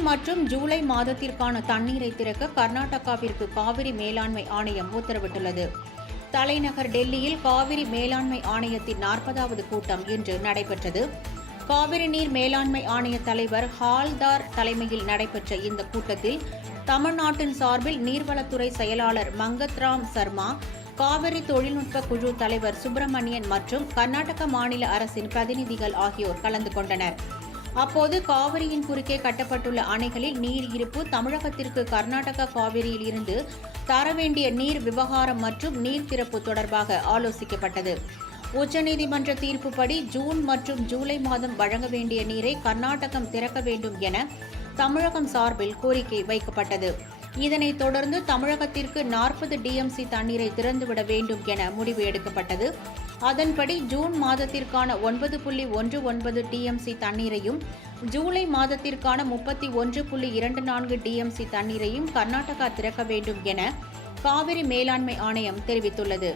June மற்றும் ஜூலை மாதத்திற்கான தண்ணீரை திறக்க கர்நாடகாவிற்கு காவிரி மேலாண்மை ஆணையம் உத்தரவிட்டுள்ளது. தலைநகர் டெல்லியில் காவிரி மேலாண்மை ஆணையத்தின் 40வது கூட்டம் இன்று நடைபெற்றது. காவிரி நீர் மேலாண்மை ஆணைய தலைவர் ஹால்தார் தலைமையில் நடைபெற்ற இந்த கூட்டத்தில் தமிழ்நாட்டின் சார்பில் நீர்வளத்துறை செயலாளர் மங்கத்ராம் சர்மா, காவிரி தொழில்நுட்ப குழு தலைவர் சுப்பிரமணியன் மற்றும் கர்நாடக மாநில அரசின் பிரதிநிதிகள் ஆகியோர் கலந்து கொண்டனர். அப்போது காவிரியின் குறுக்கே கட்டப்பட்டுள்ள அணைகளில் நீர் இருப்பு, தமிழகத்திற்கு கர்நாடகா காவிரியில் இருந்து தர வேண்டிய நீர் விவகாரம் மற்றும் நீர் திறப்பு தொடர்பாக ஆலோசிக்கப்பட்டது. உச்சநீதிமன்ற தீர்ப்புப்படி ஜூன் மற்றும் ஜூலை மாதம் வழங்க வேண்டிய நீரை கர்நாடகம் திறக்க வேண்டும் என தமிழகம் சார்பில் கோரிக்கை வைக்கப்பட்டது. இதனைத் தொடர்ந்து தமிழகத்திற்கு 40 டிஎம்சி தண்ணீரை திறந்துவிட வேண்டும் என முடிவு எடுக்கப்பட்டது. அதன்படி ஜூன் மாதத்திற்கான 9.19 டிஎம்சி தண்ணீரையும் ஜூலை மாதத்திற்கான 31.24 டிஎம்சி தண்ணீரையும் கர்நாடகா திறக்க வேண்டும் என காவிரி மேலாண்மை ஆணையம் தெரிவித்துள்ளது.